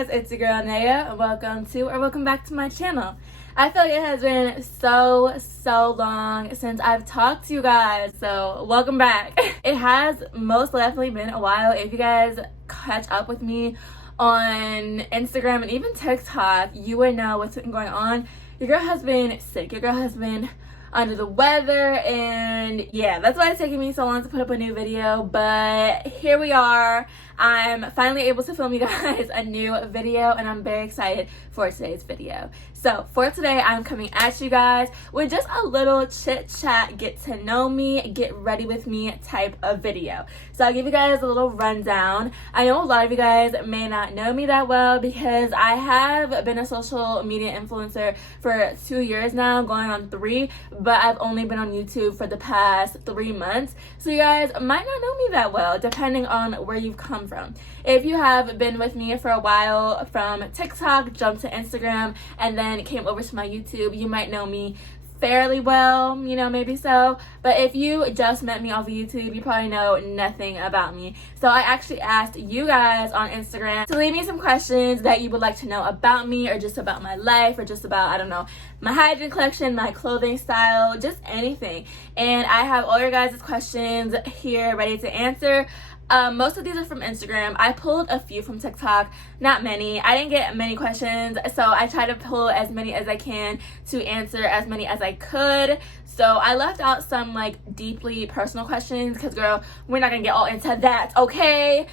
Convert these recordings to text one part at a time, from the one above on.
guys, it's your girl Naya, and welcome back to my channel. I feel like it has been so long since I've talked to you guys, so welcome back. It has most definitely been a while. If you guys catch up with me on Instagram and even TikTok, you would know what's been going on. Your girl has been sick. Your girl has been under the weather, and yeah, that's why it's taking me so long to put up a new video, but here we are. I'm finally able to film you guys a new video, and I'm very excited for today's video. So for today, I'm coming at you guys with just a little chit chat, get to know me, get ready with me type of video. So I'll give you guys a little rundown. I know a lot of you guys may not know me that well because I have been a social media influencer for 2 years now, going on 3, but I've only been on YouTube for the past 3 months. So you guys might not know me that well, depending on where you've come from. If you have been with me for a while from TikTok, jumped to Instagram, and then came over to my YouTube, you might know me fairly well, you know, maybe so. But if you just met me off of YouTube, you probably know nothing about me. So I actually asked you guys on Instagram to leave me some questions that you would like to know about me, or just about my life, or just about, I don't know, my hygiene collection, my clothing style, just anything. And I have all your guys' questions here ready to answer. Most of these are from Instagram. I pulled a few from TikTok, not many. I didn't get many questions, so I try to pull as many as I can to answer as many as I could. So I left out some like deeply personal questions because, girl, we're not gonna get all into that, okay?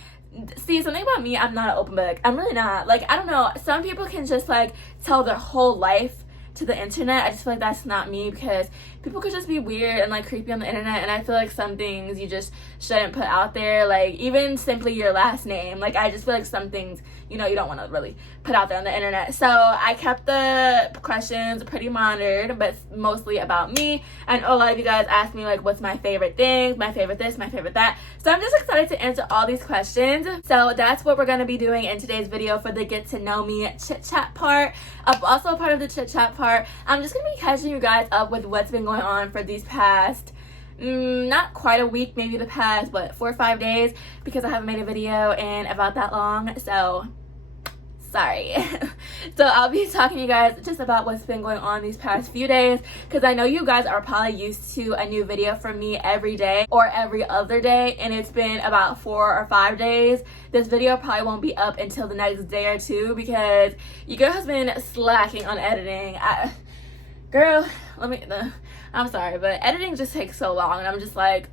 See, something about me, I'm not an open book. I'm really not. Like, I don't know, some people can just like tell their whole life to the internet. I just feel like that's not me, because people could just be weird and like creepy on the internet, and I feel like some things you just shouldn't put out there, like even simply your last name. Like, I just feel like some things, you know, you don't want to really put out there on the internet. So I kept the questions pretty monitored, but mostly about me. And a lot of you guys asked me like, what's my favorite things, my favorite this, my favorite that. So I'm just excited to answer all these questions. So that's what we're going to be doing in today's video for the get to know me chit chat part. Also a part of the chit chat part, I'm just going to be catching you guys up with what's been going on for these past not quite a week, maybe the past 4 or 5 days, because I haven't made a video in about that long, so sorry. So I'll be talking to you guys just about what's been going on these past few days, because I know you guys are probably used to a new video from me every day or every other day, and it's been about 4 or 5 days. This video probably won't be up until the next day or two, because your girl has been slacking on editing. I'm sorry, but editing just takes so long, and I'm just like,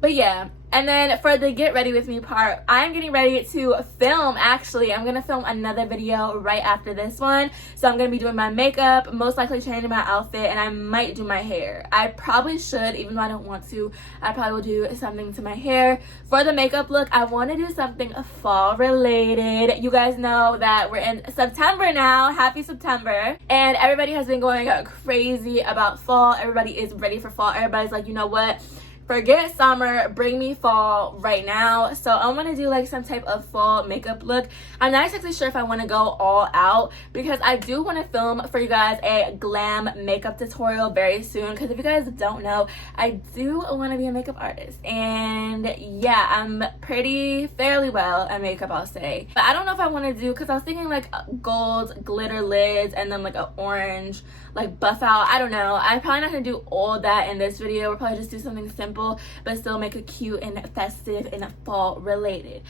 But yeah, and then for the get ready with me part, I'm getting ready to film. Actually, I'm gonna film another video right after this one. So I'm gonna be doing my makeup, most likely changing my outfit, and I might do my hair. I probably should, even though I don't want to. I probably will do something to my hair. For the makeup look, I want to do something fall related. You guys know that we're in September now. Happy September. And everybody has been going crazy about fall. Everybody is ready for fall. Everybody's like, you know what? Forget summer, bring me fall right now. So I want to do like some type of fall makeup look. I'm not exactly sure if I want to go all out, because I do want to film for you guys a glam makeup tutorial very soon, because if you guys don't know, I do want to be a makeup artist, and yeah, I'm fairly well at makeup, I'll say. But I don't know if I want to do, because I was thinking like gold glitter lids and then like an orange like buff out. I don't know. I'm probably not gonna do all that in this video. We'll probably just do something simple but still make it cute and festive and fall related.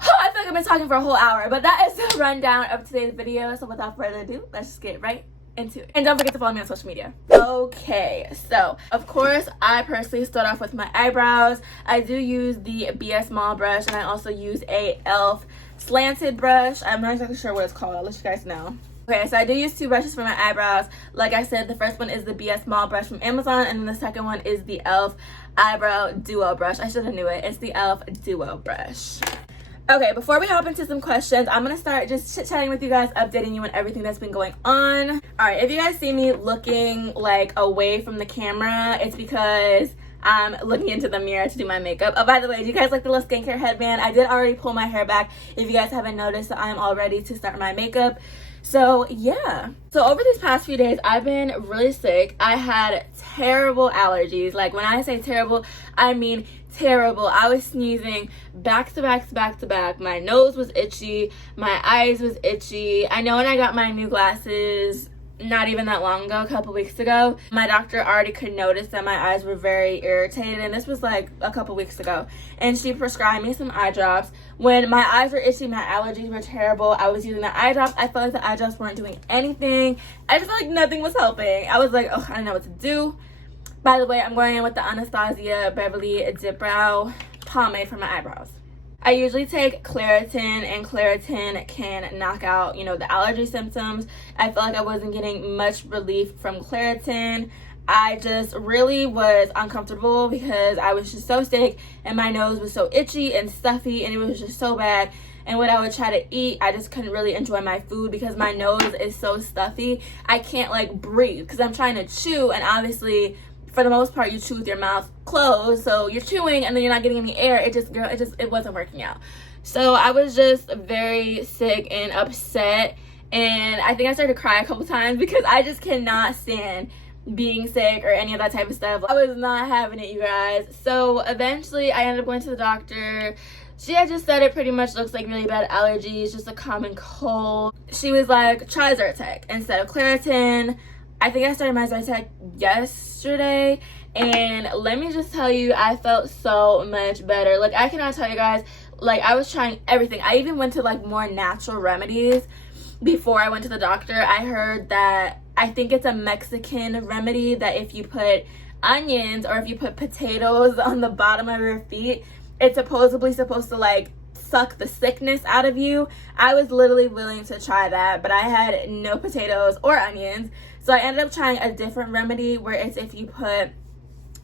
I feel like I've been talking for a whole hour, but that is the rundown of today's video. So without further ado, let's just get right into it. And don't forget to follow me on social media. Okay, so of course I personally start off with my eyebrows. I do use the BS Small brush, and I also use a e.l.f. slanted brush. I'm not exactly sure what it's called. I'll let you guys know. Okay, so I do use 2 brushes for my eyebrows. Like I said, the first one is the BS Small brush from Amazon, and then the second one is the e.l.f. eyebrow duo brush. I should have knew it. It's the e.l.f. duo brush. Okay, before we hop into some questions, I'm gonna start just chit-chatting with you guys, updating you on everything that's been going on. All right, if you guys see me looking like away from the camera, it's because I'm looking into the mirror to do my makeup. Oh, by the way, do you guys like the little skincare headband? I did already pull my hair back. If you guys haven't noticed, I'm all ready to start my makeup. So yeah, so over these past few days I've been really sick. I had terrible allergies. Like when I say terrible, I mean terrible. I was sneezing back to back to back to back. My nose was itchy, my eyes was itchy. I know when I got my new glasses not even that long ago, a couple weeks ago, my doctor already could notice that my eyes were very irritated, and this was like a couple weeks ago, and she prescribed me some eye drops. When my eyes were itchy, my allergies were terrible, I was using the eye drops. I felt like the eye drops weren't doing anything. I just felt like nothing was helping. I was like, oh, I don't know what to do. By the way, I'm going in with the Anastasia Beverly Dip Brow pomade for my eyebrows. I usually take Claritin, and Claritin can knock out, you know, the allergy symptoms. I felt like I wasn't getting much relief from Claritin. I just really was uncomfortable because I was just so sick and my nose was so itchy and stuffy, and it was just so bad. And when I would try to eat, I just couldn't really enjoy my food because my nose is so stuffy. I can't like breathe because I'm trying to chew, and obviously for the most part you chew with your mouth closed, so you're chewing and then you're not getting any air. It wasn't working out. So I was just very sick and upset, and I think I started to cry a couple times because I just cannot stand being sick or any of that type of stuff. I was not having it, you guys. So eventually I ended up going to the doctor. She had just said it pretty much looks like really bad allergies, just a common cold. She was like, try Zyrtec instead of Claritin. I think I started my Zyrtec yesterday, and let me just tell you, I felt so much better. Like, I cannot tell you guys, like, I was trying everything. I even went to like more natural remedies before I went to the doctor. I heard that, I think it's a Mexican remedy, that if you put onions or if you put potatoes on the bottom of your feet, it's supposedly supposed to like suck the sickness out of you. I was literally willing to try that, but I had no potatoes or onions. So I ended up trying a different remedy where it's if you put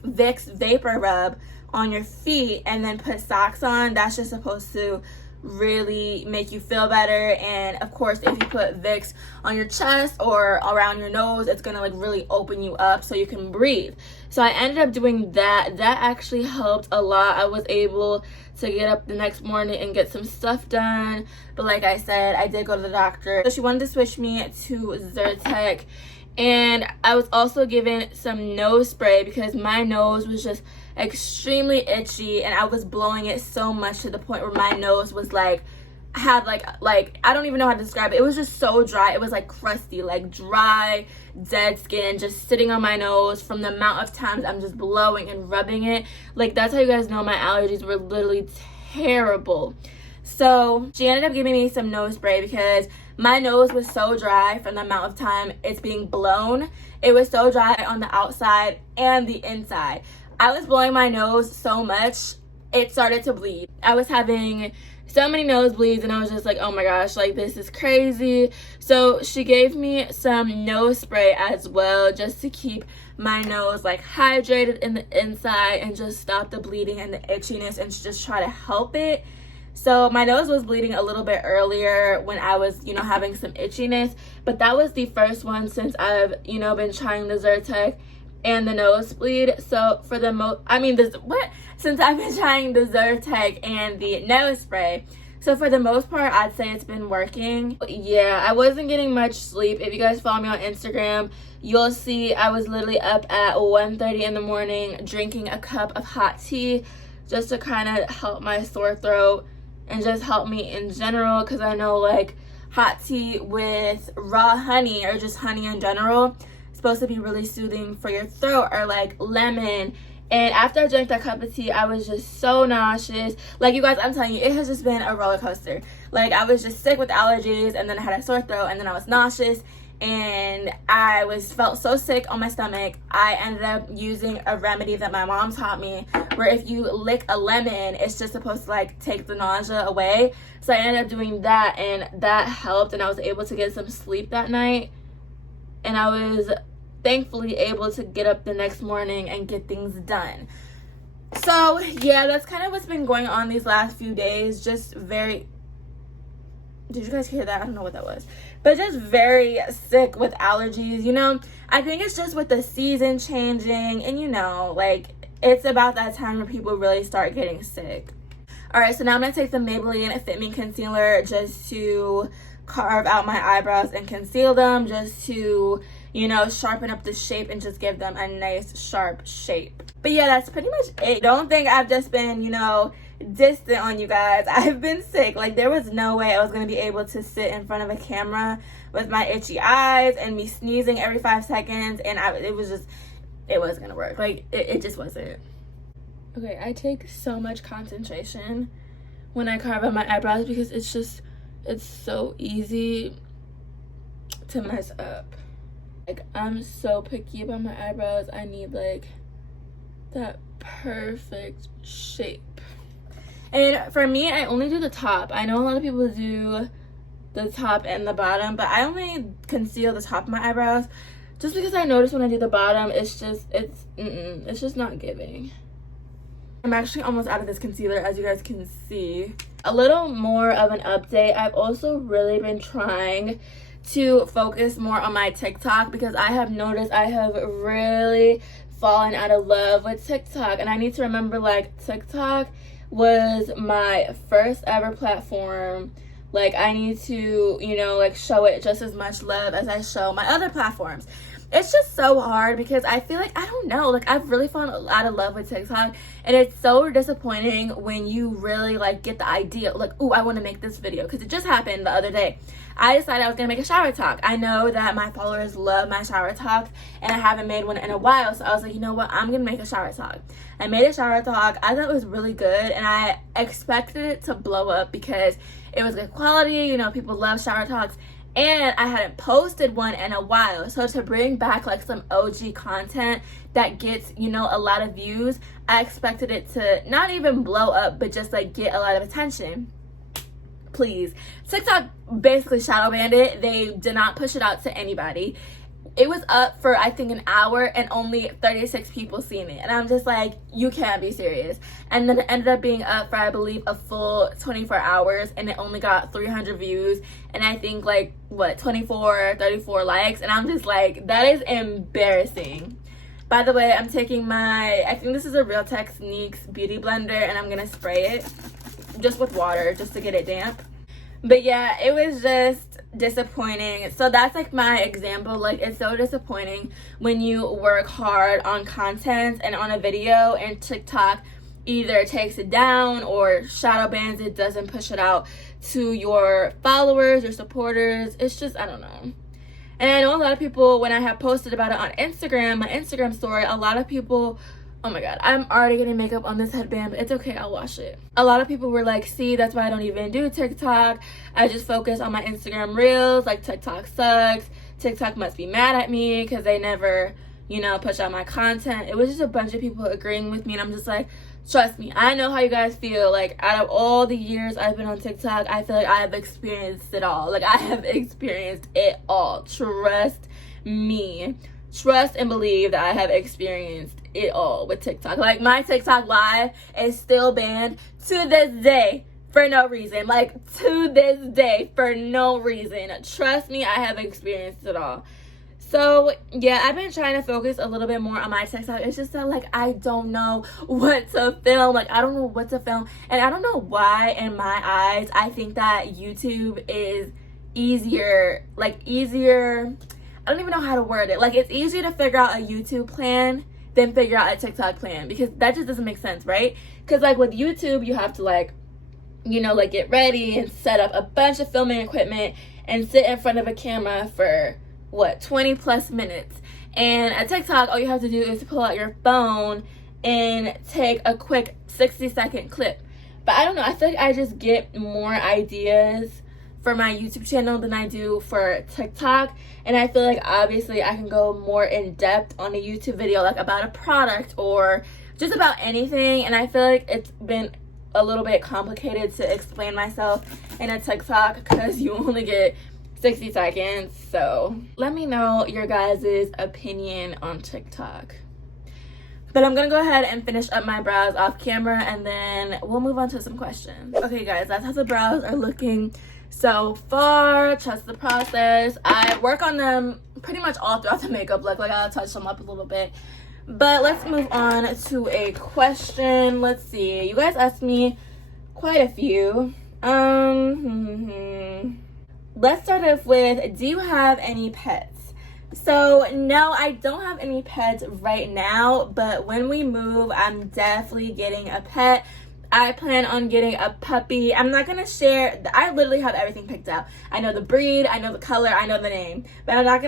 Vicks Vapor Rub on your feet and then put socks on, that's just supposed to really make you feel better. And of course, if you put Vicks on your chest or around your nose, it's gonna like really open you up so you can breathe. So I ended up doing that. That actually helped a lot. I was able to get up the next morning and get some stuff done. But like I said, I did go to the doctor. So she wanted to switch me to Zyrtec. And I was also given some nose spray because my nose was just extremely itchy, and I was blowing it so much to the point where my nose was like, had like I don't even know how to describe it. It was just so dry. It was like crusty, like dry, dead skin just sitting on my nose from the amount of times I'm just blowing and rubbing it. Like, that's how you guys know my allergies were literally terrible. So she ended up giving me some nose spray because my nose was so dry from the amount of time it's being blown. It was so dry on the outside and the inside. I was blowing my nose so much, it started to bleed. I was having so many nosebleeds, and I was just like, oh my gosh, like this is crazy. So she gave me some nose spray as well, just to keep my nose like hydrated in the inside and just stop the bleeding and the itchiness and just try to help it. So my nose was bleeding a little bit earlier when I was, you know, having some itchiness, but that was the first one since I've, you know, been trying the Zyrtec and the nosebleed. So for the since I've been trying the Zyrtec and the nose spray, so for the most part I'd say it's been working. Yeah, I wasn't getting much sleep. If you guys follow me on Instagram, you'll see I was literally up at 1:30 in the morning drinking a cup of hot tea just to kind of help my sore throat and just help me in general, because I know like hot tea with raw honey or just honey in general is supposed to be really soothing for your throat, or like lemon. And after I drank that cup of tea, I was just so nauseous. Like, you guys, I'm telling you, it has just been a roller coaster. Like, I was just sick with allergies, and then I had a sore throat, and then I was nauseous, and I felt so sick on my stomach. I ended up using a remedy that my mom taught me, where if you lick a lemon, it's just supposed to like take the nausea away. So I ended up doing that, and that helped, and I was able to get some sleep that night, and I was thankfully able to get up the next morning and get things done. So yeah, that's kind of what's been going on these last few days. Just very, did you guys hear that? I don't know what that was, but just very sick with allergies. You know, I think it's just with the season changing, and you know, like it's about that time where people really start getting sick. All right, so now I'm gonna take the Maybelline Fit Me concealer just to carve out my eyebrows and conceal them, just to, you know, sharpen up the shape and just give them a nice sharp shape. But yeah, that's pretty much it. Don't think I've just been, you know, distant on you guys. I've been sick. Like, there was no way I was gonna be able to sit in front of a camera with my itchy eyes and me sneezing every 5 seconds, and it wasn't gonna work. Like, it just wasn't. Okay, I take so much concentration when I carve out my eyebrows because it's so easy to mess up. Like, I'm so picky about my eyebrows. I need like that perfect shape. And for me, I only do the top. I know a lot of people do the top and the bottom, but I only conceal the top of my eyebrows just because I notice when I do the bottom, it's just not giving. I'm actually almost out of this concealer, as you guys can see. A little more of an update. I've also really been trying to focus more on my TikTok because I have noticed I have really fallen out of love with TikTok, and I need to remember, like, TikTok was my first ever platform. Like, I need to, you know, like, show it just as much love as I show my other platforms. It's just so hard because I feel like, I don't know, like, I've really fallen out of love with TikTok, and it's so disappointing when you really, like, get the idea, like, ooh, I want to make this video, because it just happened the other day. I decided I was going to make a shower talk. I know that my followers love my shower talks, and I haven't made one in a while, so I was like, you know what, I'm going to make a shower talk. I made a shower talk. I thought it was really good, and I expected it to blow up because it was good quality, you know, people love shower talks, and I hadn't posted one in a while. So to bring back like some OG content that gets, you know, a lot of views, I expected it to not even blow up, but just like get a lot of attention. Please. TikTok basically shadow banned it. They did not push it out to anybody. It was up for, I think, an hour and only 36 people seen it. And I'm just like, you can't be serious. And then it ended up being up for, I believe, a full 24 hours. And it only got 300 views. And I think, like, what, 34 likes. And I'm just like, that is embarrassing. By the way, I'm taking my, I think this is a Real Techniques beauty blender. And I'm going to spray it just with water just to get it damp. But yeah, it was just disappointing. So that's like my example. Like, it's so disappointing when you work hard on content and on a video and TikTok either takes it down or shadow bans it, doesn't push it out to your followers or supporters. It's just, I don't know. And I know a lot of people, when I have posted about it on Instagram, my Instagram story, a lot of people, oh my god, I'm already getting makeup on this headband, but it's okay, I'll wash it. A lot of people were like, see, that's why I don't even do TikTok. I just focus on my Instagram reels. Like, TikTok sucks. TikTok must be mad at me because they never, you know, push out my content. It was just a bunch of people agreeing with me, and I'm just like, trust me, I know how you guys feel. Like, out of all the years I've been on TikTok, I feel like I have experienced it all. Like, I have experienced it all. Trust me. Trust and believe that I have experienced it all with TikTok. Like, my TikTok live is still banned to this day for no reason. Like, to this day for no reason. Trust me, I have experienced it all. So yeah, I've been trying to focus a little bit more on my TikTok. It's just that, like, I don't know what to film. Like, I don't know what to film, and I don't know why in my eyes I think that YouTube is easier. I don't even know how to word it. Like, it's easier to figure out a YouTube plan than figure out a TikTok plan, because that just doesn't make sense, right? Because, like, with YouTube, you have to, like, you know, like, get ready and set up a bunch of filming equipment and sit in front of a camera for, what, 20 plus minutes. And at TikTok, all you have to do is pull out your phone and take a quick 60-second clip. But I don't know, I feel like I just get more ideas for my YouTube channel than I do for TikTok, and I feel like obviously I can go more in depth on a YouTube video, like about a product or just about anything, and I feel like it's been a little bit complicated to explain myself in a TikTok because you only get 60 seconds. So let me know your guys' opinion on TikTok. But I'm gonna go ahead and finish up my brows off camera, and then we'll move on to some questions. Okay guys, that's how the brows are looking so far. Trust the process. I work on them pretty much all throughout the makeup look. Like, I'll touch them up a little bit. But let's move on to a question. Let's see. You guys asked me quite a few. let's start off with, do you have any pets? So no, I don't have any pets right now, but when we move, I'm definitely getting a pet. I plan on getting a puppy. I'm not gonna share, I literally have everything picked out. I know the breed, I know the color, I know the name, but I'm not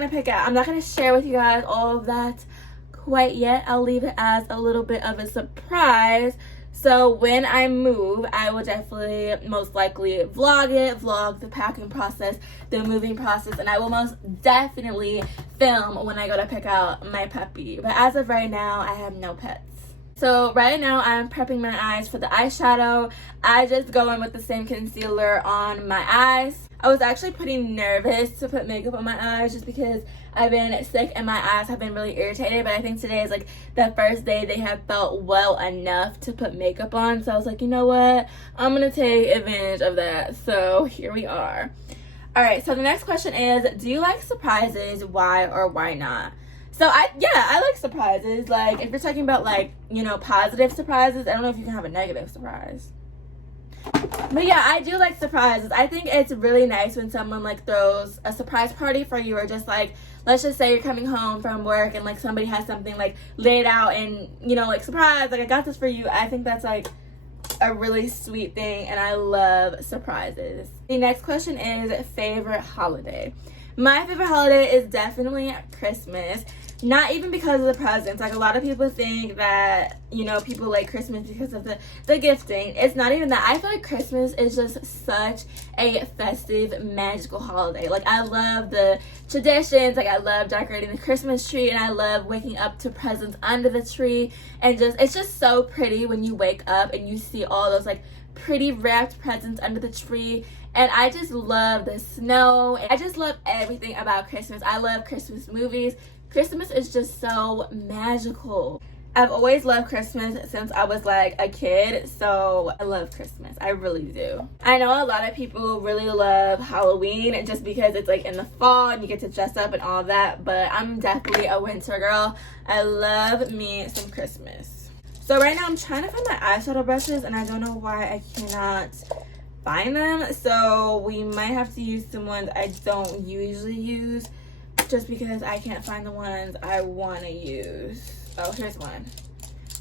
gonna share with you guys all of that quite yet. I'll leave it as a little bit of a surprise. So when I move, I will definitely most likely vlog the packing process, the moving process, and I will most definitely film when I go to pick out my puppy. But as of right now, I have no pets. So right now I'm prepping my eyes for the eyeshadow. I just go in with the same concealer on my eyes. I was actually pretty nervous to put makeup on my eyes just because I've been sick and my eyes have been really irritated, but I think today is like the first day they have felt well enough to put makeup on. So I was like, you know what? I'm gonna take advantage of that. So here we are. All right, so the next question is, do you like surprises? Why or why not? So I like surprises. Like if you're talking about like, you know, positive surprises, I don't know if you can have a negative surprise. But yeah, I do like surprises. I think it's really nice when someone like throws a surprise party for you, or just like, let's just say you're coming home from work and like somebody has something like laid out and, you know, like, surprise, like I got this for you. I think that's like a really sweet thing, and I love surprises. The next question is favorite holiday. My favorite holiday is definitely Christmas. Not even because of the presents. Like a lot of people think that, you know, people like Christmas because of the gifting. It's not even that. I feel like Christmas is just such a festive, magical holiday. Like I love the traditions. Like I love decorating the Christmas tree, and I love waking up to presents under the tree, and just, it's just so pretty when you wake up and you see all those like pretty wrapped presents under the tree. And I just love the snow. I just love everything about Christmas. I love Christmas movies. Christmas is just so magical. I've always loved Christmas since I was like a kid, so I love Christmas. I really do. I know a lot of people really love Halloween just because it's like in the fall and you get to dress up and all that, but I'm definitely a winter girl. I love me some Christmas. So right now I'm trying to find my eyeshadow brushes, and I don't know why I cannot find them, so we might have to use some ones I don't usually use, just because I can't find the ones I want to use. Oh, here's one.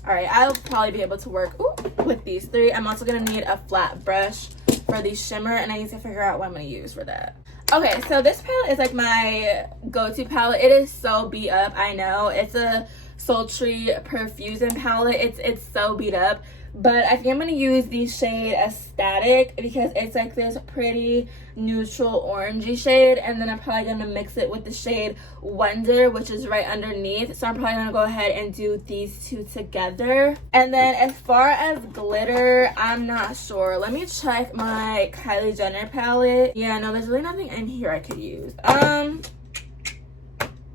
All right, I'll probably be able to work with these three. I'm also gonna need a flat brush for the shimmer, and I need to figure out what I'm gonna use for that. Okay, so this palette is like my go-to palette. It is so beat up, I know. It's a sultry Profusion palette. It's so beat up, but I think I'm gonna use the shade Aesthetic because it's like this pretty neutral orangey shade, and then I'm probably gonna mix it with the shade Wonder, which is right underneath. So I'm probably gonna go ahead and do these two together. And then as far as glitter, I'm not sure. Let me check my Kylie Jenner palette. Yeah, no, there's really nothing in here I could use.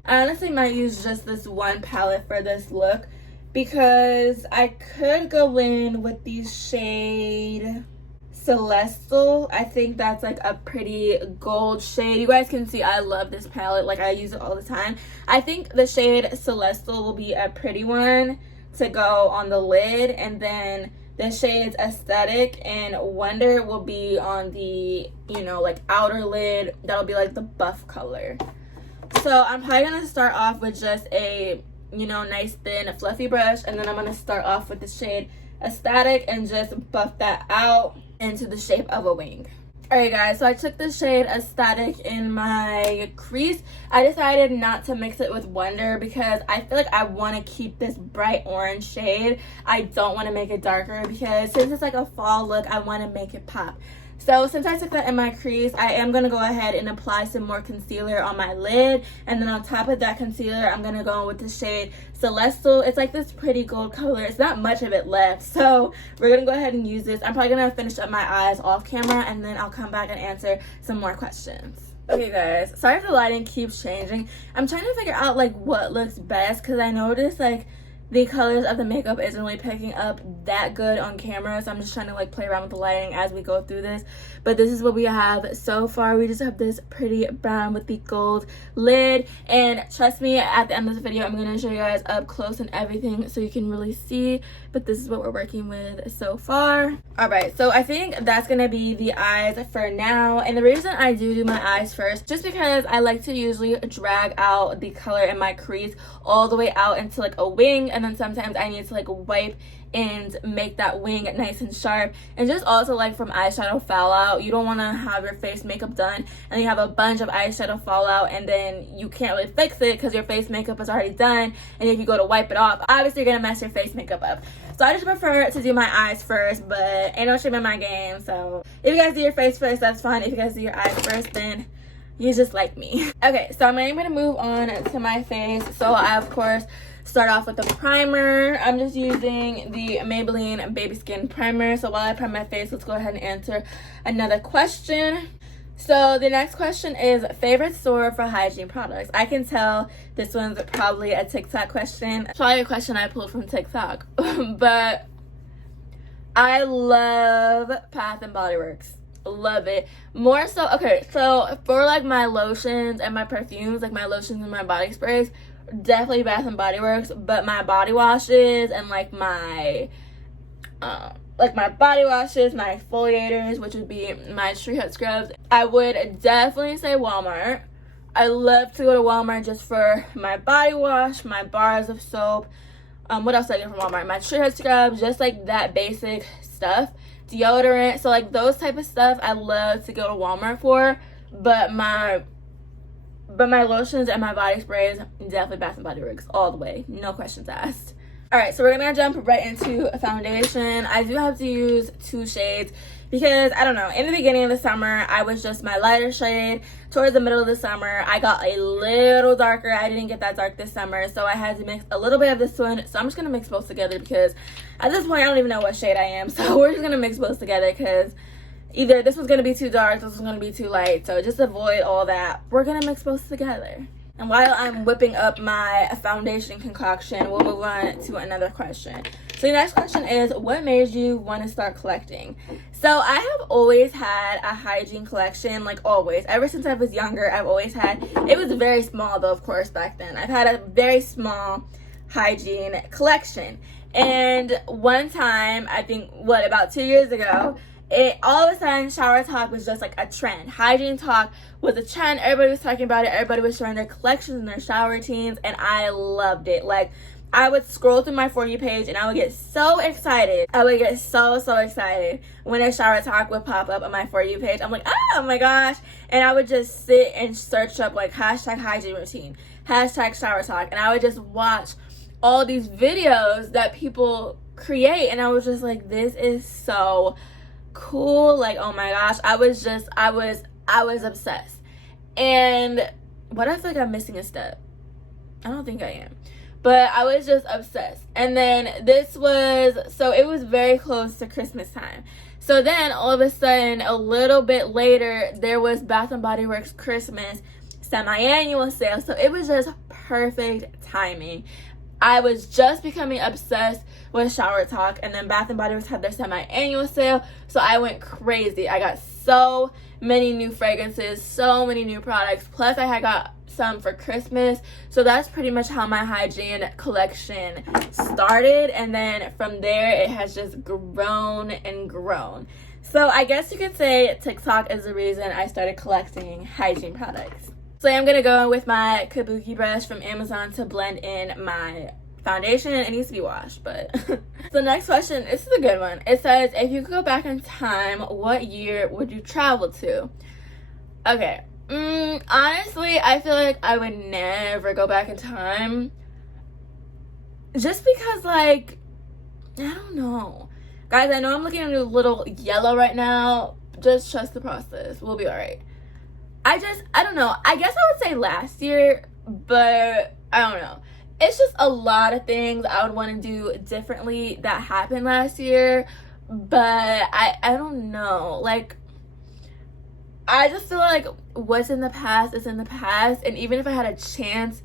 I honestly might use just this one palette for this look, because I could go in with the shade Celestial. I think that's like a pretty gold shade. You guys can see I love this palette. Like I use it all the time. I think the shade Celestial will be a pretty one to go on the lid, and then the shades Aesthetic and Wonder will be on the, you know, like outer lid. That'll be like the buff color. So I'm probably gonna start off with just a, you know, nice thin fluffy brush, and then I'm gonna start off with the shade Aesthetic and just buff that out into the shape of a wing. Alright guys, so I took the shade Aesthetic in my crease. I decided not to mix it with Wonder because I feel like I want to keep this bright orange shade. I don't want to make it darker because since it's like a fall look, I want to make it pop. So since I took that in my crease, I am going to go ahead and apply some more concealer on my lid. And then on top of that concealer, I'm going to go in with the shade Celestial. It's like this pretty gold color. It's not much of it left. So we're going to go ahead and use this. I'm probably going to finish up my eyes off camera, and then I'll come back and answer some more questions. Okay guys, sorry if the lighting keeps changing. I'm trying to figure out like what looks best because I noticed like the colors of the makeup isn't really picking up that good on camera, so I'm just trying to like play around with the lighting as we go through this. But this is what we have so far. We just have this pretty brown with the gold lid, and trust me, at the end of the video I'm going to show you guys up close and everything so you can really see. But this is what we're working with so far. All right, so I think that's gonna be the eyes for now, and the reason I do my eyes first just because I like to usually drag out the color in my crease all the way out into like a wing, and then sometimes I need to like wipe and make that wing nice and sharp. And just also like from eyeshadow fallout, you don't want to have your face makeup done and you have a bunch of eyeshadow fallout and then you can't really fix it because your face makeup is already done, and if you go to wipe it off, obviously you're gonna mess your face makeup up. So I just prefer to do my eyes first, but ain't no shame in my game. So if you guys do your face first, that's fine. If you guys do your eyes first, then you just like me. Okay, so I'm gonna move on to my face. So I of course start off with the primer. I'm just using the Maybelline Baby Skin Primer. So while I prime my face, let's go ahead and answer another question. So the next question is favorite store for hygiene products. I can tell this one's probably a TikTok question. Probably a question I pulled from TikTok. But I love Bath and Body Works. Love it. More so, okay, so for like my lotions and my perfumes, like my lotions and my body sprays, definitely Bath and Body Works. But my body washes and like my body washes, my exfoliators, which would be my Tree Hut scrubs, I would definitely say Walmart. I love to go to Walmart just for my body wash, my bars of soap. What else do I get from Walmart? My Tree Hut scrubs, just like that basic stuff. Deodorant, so like those type of stuff I love to go to Walmart for. But my lotions and my body sprays, definitely Bath and Body Works all the way, no questions asked. All right, so we're gonna jump right into foundation. I do have to use 2 shades because I don't know, in the beginning of the summer I was just my lighter shade. Towards the middle of the summer I got a little darker. I didn't get that dark this summer, so I had to mix a little bit of this one. So I'm just gonna mix both together because at this point I don't even know what shade I am. So we're just gonna mix both together because either this was gonna be too dark, this was gonna be too light. So just avoid all that. We're gonna mix both together. And while I'm whipping up my foundation concoction, we'll move on to another question. So the next question is, what made you want to start collecting? So I have always had a hygiene collection, like always. Ever since I was younger, I've always had, it was very small though, of course, back then. I've had a very small hygiene collection. And one time, I think, about 2 years ago, all of a sudden shower talk was just like a trend. Hygiene talk was a trend. Everybody was talking about it. Everybody was showing their collections and their shower routines, and I loved it. Like, I would scroll through my For You page and I would get so excited. I would get so excited when a shower talk would pop up on my For You page. I'm like, oh my gosh. And I would just sit and search up like hashtag hygiene routine, hashtag shower talk, and I would just watch all these videos that people create, and I was just like, this is so cool. Like, oh my gosh, I was obsessed. And what, I feel like I'm missing a step. I don't think I am, but I was just obsessed. And then it was very close to Christmas time. So then all of a sudden, a little bit later, there was Bath and Body Works Christmas semi-annual sale. So it was just perfect timing. I was just becoming obsessed with shower talk, and then Bath and Body Works had their semi-annual sale, so I went crazy. I got so many new fragrances, so many new products, plus I had got some for Christmas. So that's pretty much how my hygiene collection started, and then from there it has just grown and grown. So I guess you could say TikTok is the reason I started collecting hygiene products. So I'm gonna go in with my kabuki brush from Amazon to blend in my foundation. It needs to be washed, but the next question, this is a good one. It says, if you could go back in time, what year would you travel to? Okay, honestly, I feel like I would never go back in time, just because, like, I don't know, guys. I know I'm looking a little yellow right now. Just trust the process. We'll be all right. I don't know. I guess I would say last year, but I don't know. It's just a lot of things I would want to do differently that happened last year, but I don't know. Like, I just feel like what's in the past is in the past, and even if I had a chance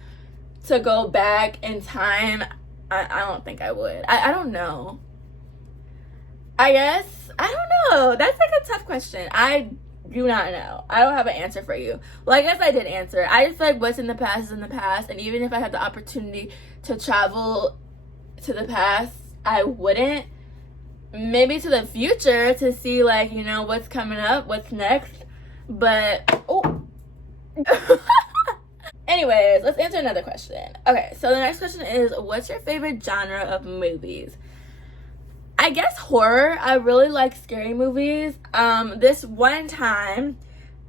to go back in time, I don't think I would. I don't know. I guess, I don't know. That's like a tough question. I do not know. I don't have an answer for you. Well, I guess I did answer. I just feel like what's in the past is in the past. And even if I had the opportunity to travel to the past, I wouldn't. Maybe to the future to see, like, you know, what's coming up, what's next. But, oh. Anyways, let's answer another question. Okay, so the next question is, what's your favorite genre of movies? I guess horror. I really like scary movies. This one time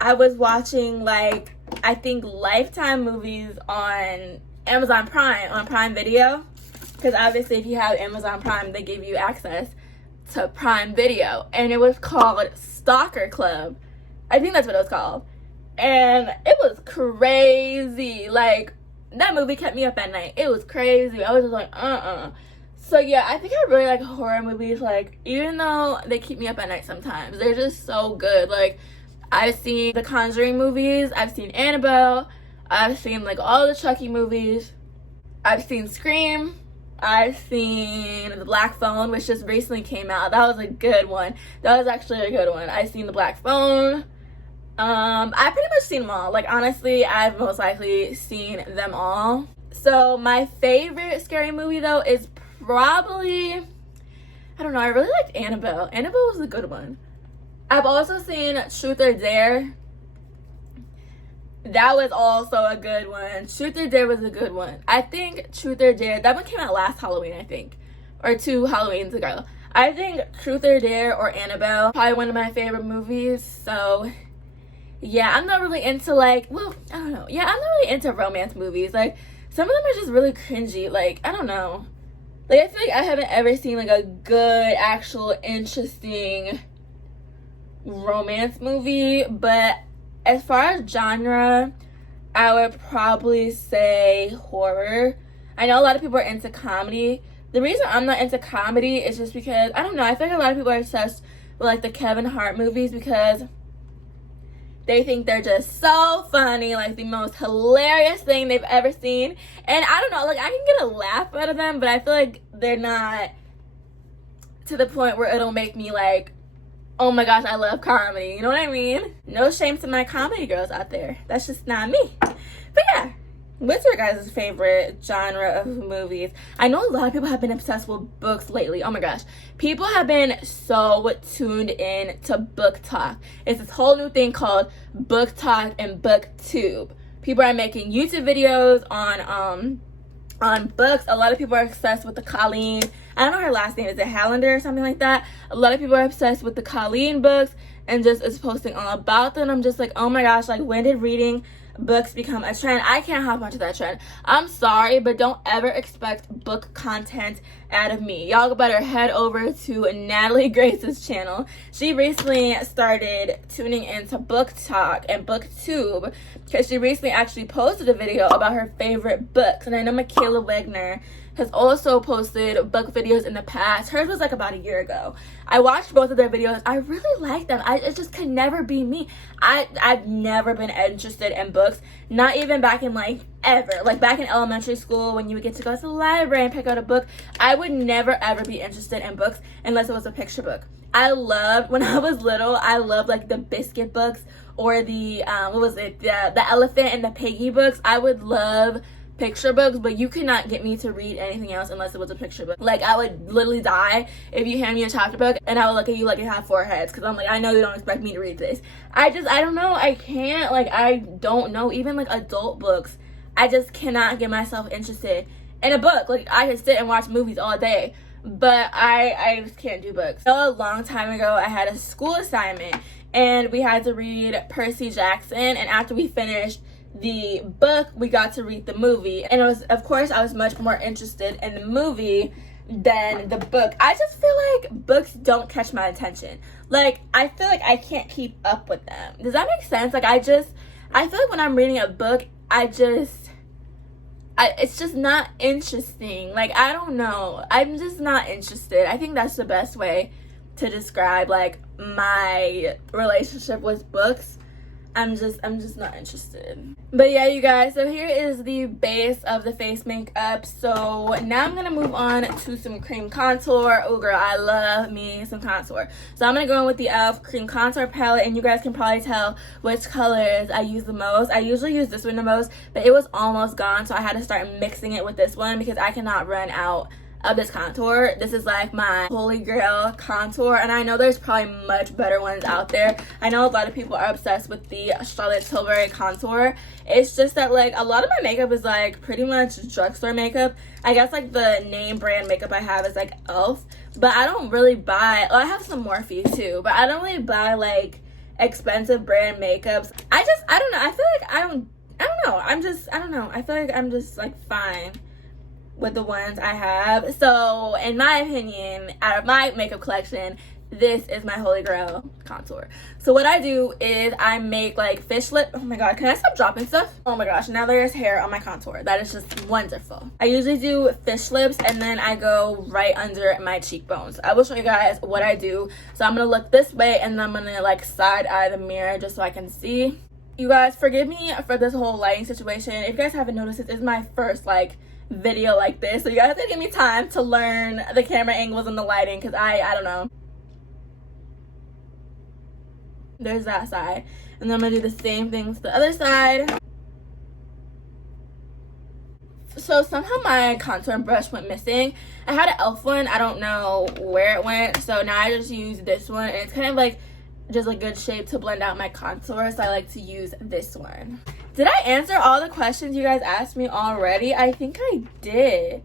I was watching, like, I think Lifetime movies on Amazon Prime, on Prime Video. Because obviously if you have Amazon Prime, they give you access to Prime Video. And it was called Stalker Club. I think that's what it was called. And it was crazy. Like, that movie kept me up at night. It was crazy. I was just like, So yeah, I think I really like horror movies. Like, even though they keep me up at night sometimes, they're just so good. Like, I've seen the Conjuring movies, I've seen Annabelle, I've seen like all the Chucky movies, I've seen Scream, I've seen The Black Phone, which just recently came out. That was a good one. That was actually a good one. I've seen The Black Phone. I pretty much seen them all. Like, honestly, I've most likely seen them all. So my favorite scary movie though is probably, I don't know, I really liked Annabelle. Annabelle was a good one. I've also seen Truth or Dare. That was also a good one. Truth or Dare was a good one. I think Truth or Dare, that one came out last Halloween, I think. Or 2 Halloweens ago. I think Truth or Dare or Annabelle, probably one of my favorite movies. So yeah, I'm not really into, like, well, I don't know. Yeah, I'm not really into romance movies. Like, some of them are just really cringy. Like, I don't know. Like, I feel like I haven't ever seen, like, a good, actual, interesting romance movie. But as far as genre, I would probably say horror. I know a lot of people are into comedy. The reason I'm not into comedy is just because, I don't know, I feel like a lot of people are obsessed with, like, the Kevin Hart movies because they think they're just so funny, like the most hilarious thing they've ever seen. And I don't know, like, I can get a laugh out of them, but I feel like they're not to the point where it'll make me like, oh my gosh, I love comedy. You know what I mean? No shame to my comedy girls out there. That's just not me. But yeah, what's your guys' favorite genre of movies? I know a lot of people have been obsessed with books lately. Oh my gosh. People have been so tuned in to book talk. It's this whole new thing called book talk and booktube. People are making YouTube videos on books. A lot of people are obsessed with the Colleen. I don't know her last name. Is it Hallander or something like that? A lot of people are obsessed with the Colleen books and just is posting all about them. I'm just like, oh my gosh, like, when did reading books become a trend? I can't hop onto that trend. I'm sorry, but don't ever expect book content out of me. Y'all better head over to Natalie Grace's channel. She recently started tuning into book talk and booktube because she recently actually posted a video about her favorite books. And I know Michaela Wagner has also posted book videos in the past. Hers was like about a year ago. I watched both of their videos. I really like them. It just could never be me. I've never been interested in books. Not even back in, like, ever. Like, back in elementary school when you would get to go to the library and pick out a book. I would never ever be interested in books unless it was a picture book. I loved, when I was little, I loved, like, the biscuit books or the, the elephant and the piggy books. I would love picture books, but you could not get me to read anything else unless it was a picture book. Like, I would literally die if you hand me a chapter book and I would look at you like you have 4 heads because I'm like, I know you don't expect me to read this. I don't know. I can't. Like, I don't know. Even, like, adult books, I just cannot get myself interested in a book. Like, I could sit and watch movies all day, but I just can't do books. So a long time ago, I had a school assignment and we had to read Percy Jackson, and after we finished the book, we got to read the movie, and it was, of course, I was much more interested in the movie than the book. I just feel like books don't catch my attention. Like, I feel like I can't keep up with them. Does that make sense? Like, I feel like when I'm reading a book, it's just not interesting. Like, I don't know. I'm just not interested. I think that's the best way to describe, like, my relationship with books. I'm just not interested. But yeah, you guys, so here is the base of the face makeup. So now I'm gonna move on to some cream contour. Oh girl, I love me some contour. So I'm gonna go in with the e.l.f. cream contour palette, and you guys can probably tell which colors I use the most. I usually use this one the most, but it was almost gone, so I had to start mixing it with this one because I cannot run out of this contour. This is like my holy grail contour, and I know there's probably much better ones out there. I know a lot of people are obsessed with the Charlotte Tilbury contour. It's just that like a lot of my makeup is like pretty much drugstore makeup. I guess like the name brand makeup I have is like e.l.f., but I don't really buy, I have some Morphe too, but I don't really buy like expensive brand makeups. I don't know, I feel like I don't know, I don't know, I feel like I'm just like fine with the ones I have. So in my opinion, out of my makeup collection, this is my holy grail contour. So what I do is I make like fish lip. Oh my god, can I stop dropping stuff? Oh my gosh, now there's hair on my contour. That is just wonderful. I usually do fish lips, and then I go right under my cheekbones. I will show you guys what I do. So I'm gonna look this way, and then I'm gonna like side eye the mirror just so I can see. You guys, forgive me for this whole lighting situation. If you guys haven't noticed, this is my first like video like this, so you guys have to give me time to learn the camera angles and the lighting, because I don't know. There's that side, and then I'm gonna do the same thing to the other side. So somehow my contour brush went missing. I had an e.l.f. one, I don't know where it went, so now I just use this one, and it's kind of like just a good shape to blend out my contour, so I like to use this one. Did I answer all the questions you guys asked me already? I think I did.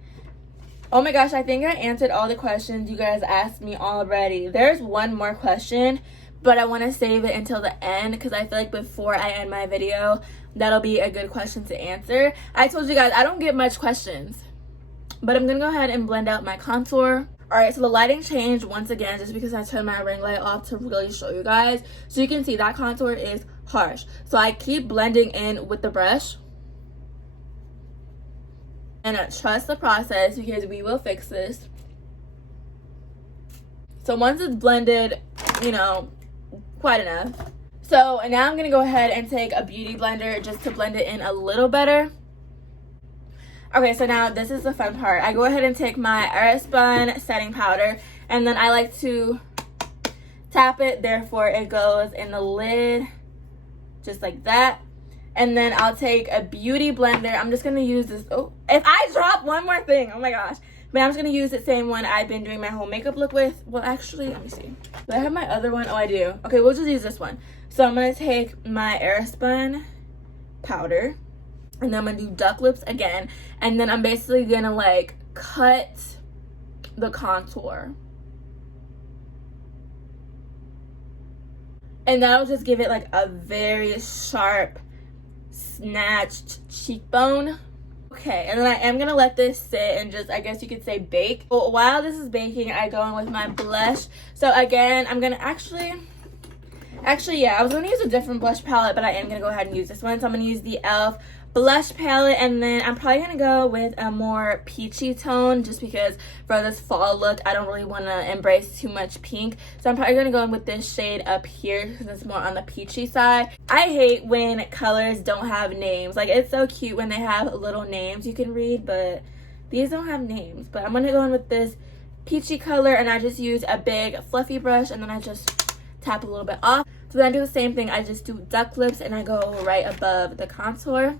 Oh my gosh, I think I answered all the questions you guys asked me already. There's one more question, but I want to save it until the end because I feel like before I end my video, that'll be a good question to answer. I told you guys I don't get much questions, but I'm going to go ahead and blend out my contour. Alright, so the lighting changed once again just because I turned my ring light off to really show you guys. So you can see that contour is harsh. So I keep blending in with the brush. And trust the process because we will fix this. So once it's blended, you know, quite enough. So now I'm going to go ahead and take a beauty blender just to blend it in a little better. Okay, so now this is the fun part. I go ahead and take my Airspun setting powder, and then I like to tap it, therefore it goes in the lid, just like that. And then I'll take a beauty blender. I'm just going to use this. Oh, if I drop one more thing, oh my gosh. But I'm just going to use the same one I've been doing my whole makeup look with. Well, actually, let me see. Do I have my other one? Oh, I do. Okay, we'll just use this one. So I'm going to take my Airspun powder. And then I'm going to do duck lips again. And then I'm basically going to like cut the contour. And that'll just give it like a very sharp, snatched cheekbone. Okay, and then I am going to let this sit and just, I guess you could say, bake. But while this is baking, I go in with my blush. So again, I'm going to actually, yeah, I was going to use a different blush palette, but I am going to go ahead and use this one. So I'm going to use the e.l.f. blush palette, and then I'm probably going to go with a more peachy tone just because for this fall look, I don't really want to embrace too much pink. So I'm probably going to go in with this shade up here because it's more on the peachy side. I hate when colors don't have names. Like, it's so cute when they have little names you can read, but these don't have names. But I'm going to go in with this peachy color, and I just use a big fluffy brush, and then I just tap a little bit off. So then I do the same thing. I just do duck lips, and I go right above the contour.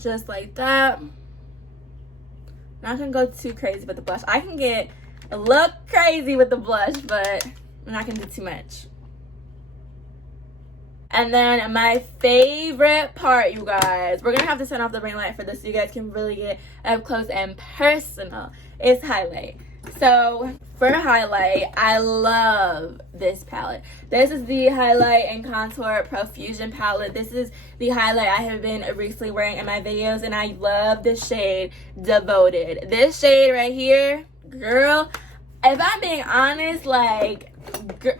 Just like that. I'm not gonna go too crazy with the blush. I can get a little crazy with the blush, but I'm not gonna do too much. And then my favorite part, you guys, we're gonna have to turn off the ring light for this so you guys can really get up close and personal, is highlight. So for highlight, I love this palette. This is the Highlight and Contour Profusion palette. This is the highlight I have been recently wearing in my videos, and I love this shade, Devoted. This shade right here, girl, if I'm being honest, like,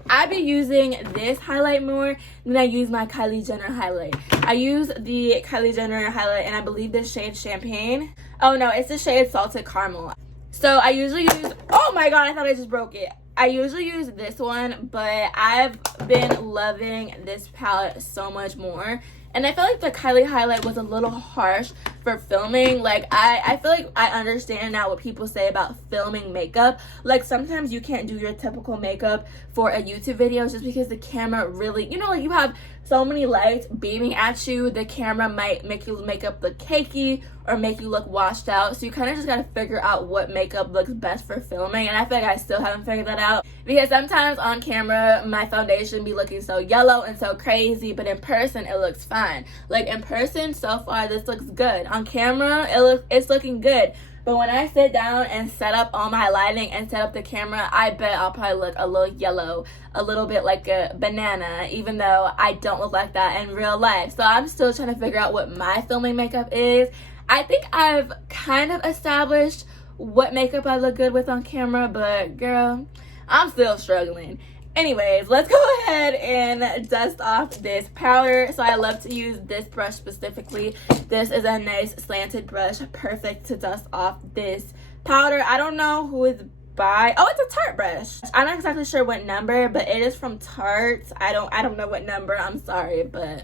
I've been using this highlight more than I use my Kylie Jenner highlight. I use the Kylie Jenner highlight, and I believe this shade Champagne. Oh no, it's the shade Salted Caramel. So I usually use, oh my god, I thought I just broke it. I usually use this one, but I've been loving this palette so much more. And I feel like the Kylie highlight was a little harsh for filming. Like, I feel like I understand now what people say about filming makeup. Like, sometimes you can't do your typical makeup for a YouTube video just because the camera really, you know, like you have so many lights beaming at you. The camera might make your makeup look cakey or make you look washed out. So you kind of just got to figure out what makeup looks best for filming. And I feel like I still haven't figured that out. Because sometimes on camera, my foundation be looking so yellow and so crazy. But in person, it looks fine. Like, in person, so far, this looks good. On camera, it's looking good. But when I sit down and set up all my lighting and set up the camera, I bet I'll probably look a little yellow, a little bit like a banana, even though I don't look like that in real life. So I'm still trying to figure out what my filming makeup is. I think I've kind of established what makeup I look good with on camera, but girl, I'm still struggling. Anyways, let's go ahead and dust off this powder. So I love to use this brush specifically. This is a nice slanted brush, perfect to dust off this powder. I don't know who it's by. Oh, it's a Tarte brush. I'm not exactly sure what number, but it is from Tarte. I don't know what number. I'm sorry, but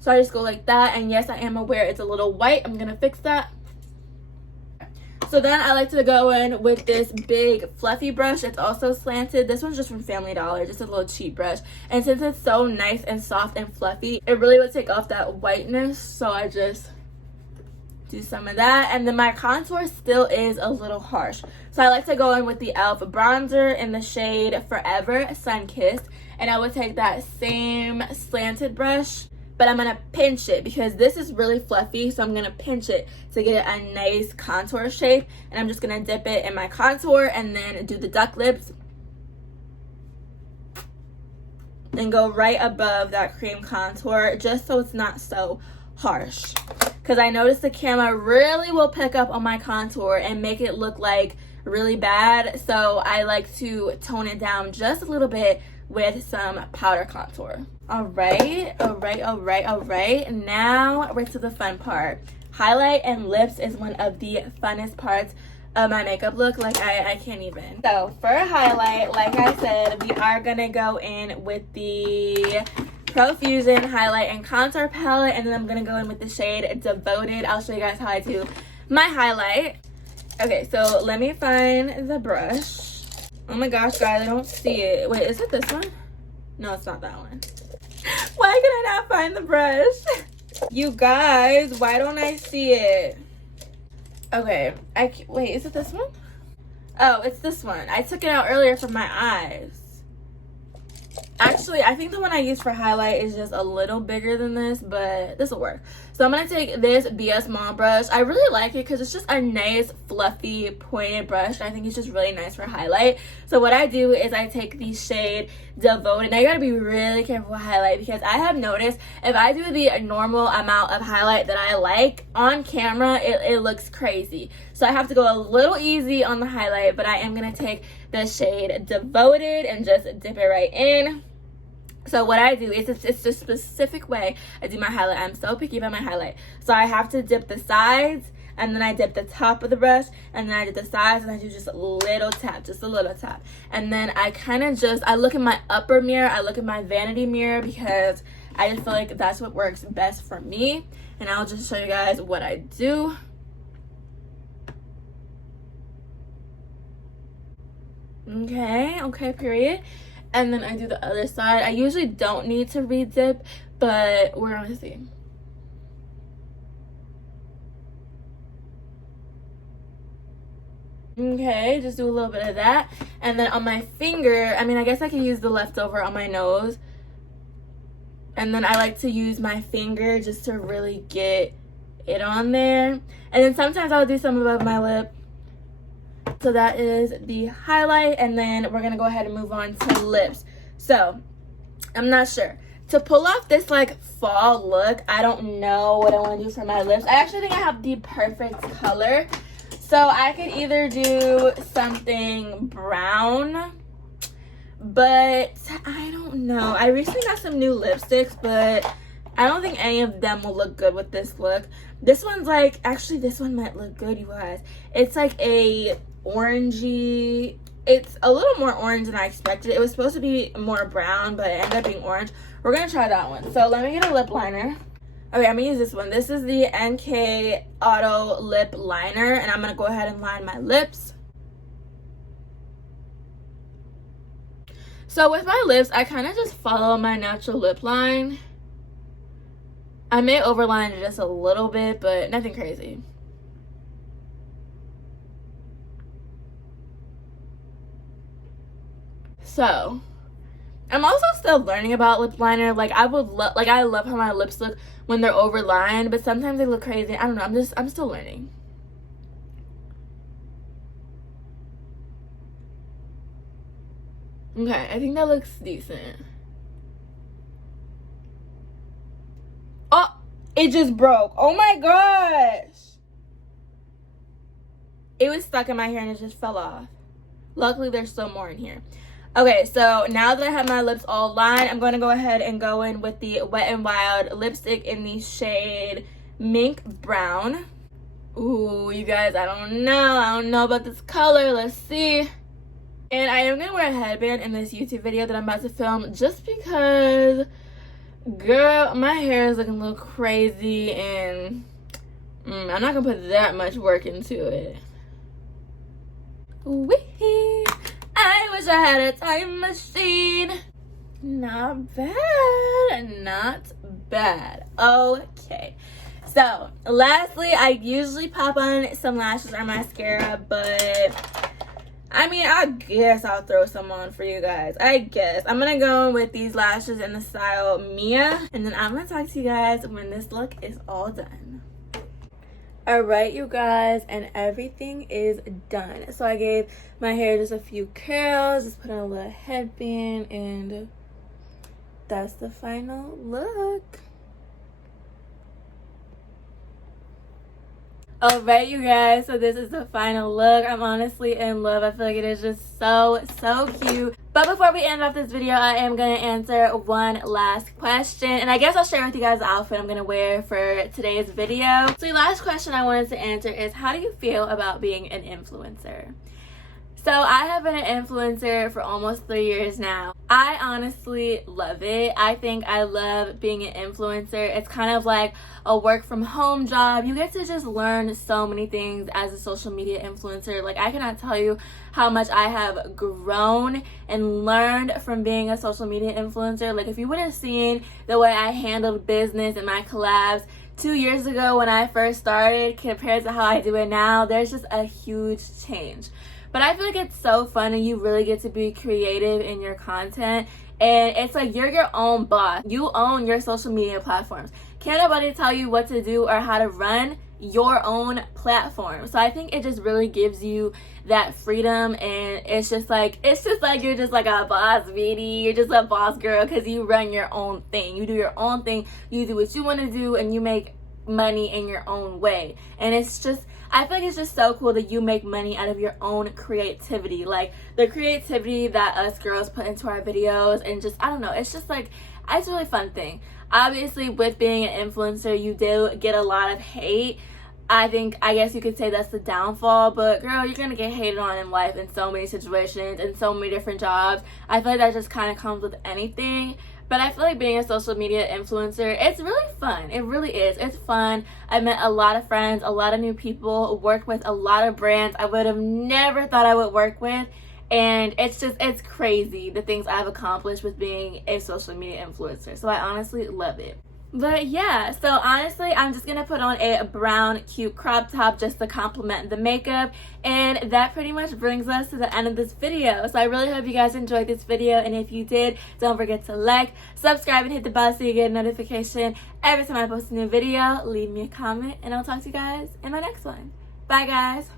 so I just go like that. And yes, I am aware it's a little white. I'm gonna fix that. So then I like to go in with this big fluffy brush. It's also slanted. This one's just from Family Dollar, just a little cheap brush. And since it's so nice and soft and fluffy, it really would take off that whiteness. So I just do some of that. And then my contour still is a little harsh. So I like to go in with the e.l.f. bronzer in the shade Forever Sun-Kissed. And I would take that same slanted brush, but I'm going to pinch it because this is really fluffy. So I'm going to pinch it to get a nice contour shape. And I'm just going to dip it in my contour and then do the duck lips. And go right above that cream contour just so it's not so harsh. Because I noticed the camera really will pick up on my contour and make it look like really bad. So I like to tone it down just a little bit with some powder contour. All right. Now we're to the fun part. Highlight and lips is one of the funnest parts of my makeup look. Like, I can't even. So for a highlight, like I said, we are gonna go in with the Profusion highlight and contour palette, and then I'm gonna go in with the shade Devoted. I'll show you guys how I do my highlight. Okay, so let me find the brush. Oh my gosh, guys, I don't see it. Wait, is it this one? No, it's not that one. Why can I not find the brush? You guys, why don't I see it? Okay, wait, is it this one? Oh, it's this one. I took it out earlier from my eyes. Actually, I think the one I use for highlight is just a little bigger than this, but this will work. So I'm going to take this BS Small brush. I really like it because it's just a nice, fluffy, pointed brush. I think it's just really nice for highlight. So what I do is I take the shade Devoted. Now you got to be really careful with highlight because I have noticed if I do the normal amount of highlight that I like on camera, it looks crazy. So I have to go a little easy on the highlight, but I am going to take the shade Devoted and just dip it right in. So what I do is it's a specific way I do my highlight. I'm so picky about my highlight. So I have to dip the sides, and then I dip the top of the brush, and then I dip the sides, and I do just a little tap, just a little tap. And then I kind of I look in my upper mirror, I look in my vanity mirror because I just feel like that's what works best for me. And I'll just show you guys what I do. Okay, period. And then I do the other side. I usually don't need to re-dip, but we're gonna see. Okay, just do a little bit of that. And then on my finger, I mean, I guess I can use the leftover on my nose. And then I like to use my finger just to really get it on there. And then sometimes I'll do some above my lip. So that is the highlight, and then we're gonna go ahead and move on to lips. So I'm not sure to pull off this like fall look. I don't know what I want to do for my lips. I actually think I have the perfect color, so I could either do something brown, but I don't know. I recently got some new lipsticks, but I don't think any of them will look good with this look. This one's like, actually this one might look good, you guys. It's like a orangey. It's a little more orange than I expected. It was supposed to be more brown, but it ended up being orange. We're gonna try that one. So let me get a lip liner. Okay, I'm gonna use this one. This is the NK Auto Lip Liner, and I'm gonna go ahead and line my lips. So with my lips, I kind of just follow my natural lip line. I may overline it just a little bit, but nothing crazy. So, I'm also still learning about lip liner. Like I love how my lips look when they're overlined, but sometimes they look crazy. I don't know. I'm still learning. Okay, I think that looks decent. Oh, it just broke. Oh my gosh. It was stuck in my hair and it just fell off. Luckily, there's still more in here. Okay, so now that I have my lips all lined, I'm going to go ahead and go in with the Wet n Wild lipstick in the shade Mink Brown. Ooh, you guys, I don't know about this color. Let's see. And I am going to wear a headband in this YouTube video that I'm about to film just because, girl, my hair is looking a little crazy and I'm not going to put that much work into it. Wee! I wish I had a time machine. Not bad. Not bad. Okay. So, lastly, I usually pop on some lashes or mascara, but I mean, I guess I'll throw some on for you guys. I guess. I'm going to go in with these lashes in the style Mia, and then I'm going to talk to you guys when this look is all done. Alright, you guys, and everything is done. So I gave my hair just a few curls, just put on a little headband, and that's the final look. Alright, you guys, so this is the final look. I'm honestly in love. I feel like it is just so cute. But before we end off this video, I am going to answer one last question. And I guess I'll share with you guys the outfit I'm going to wear for today's video. So the last question I wanted to answer is, how do you feel about being an influencer? So I have been an influencer for almost 3 years now. I honestly love it. I think I love being an influencer. It's kind of like a work from home job. You get to just learn so many things as a social media influencer. Like, I cannot tell you how much I have grown and learned from being a social media influencer. Like, if you would have seen the way I handled business and my collabs 2 years ago when I first started compared to how I do it now, there's just a huge change. But I feel like it's so fun and you really get to be creative in your content. And it's like you're your own boss. You own your social media platforms. Can't nobody tell you what to do or how to run your own platform. So I think it just really gives you that freedom, and it's just like you're just like a boss lady. You're just a boss girl because you run your own thing. You do your own thing. You do what you want to do, and you make money in your own way. And it's just, I feel like it's just so cool that you make money out of your own creativity. Like the creativity that us girls put into our videos, and just, I don't know, it's just like, it's a really fun thing. Obviously, with being an influencer, you do get a lot of hate. I guess you could say that's the downfall, but girl, you're gonna get hated on in life in so many situations and so many different jobs. I feel like that just kind of comes with anything. But I feel like being a social media influencer, it's really fun. It really is. It's fun. I met a lot of friends, a lot of new people, worked with a lot of brands I would have never thought I would work with. And it's crazy the things I've accomplished with being a social media influencer. So I honestly love it. But yeah, so honestly, I'm just going to put on a brown cute crop top just to complement the makeup. And that pretty much brings us to the end of this video. So I really hope you guys enjoyed this video. And if you did, don't forget to like, subscribe, and hit the bell so you get a notification every time I post a new video. Leave me a comment, and I'll talk to you guys in my next one. Bye, guys.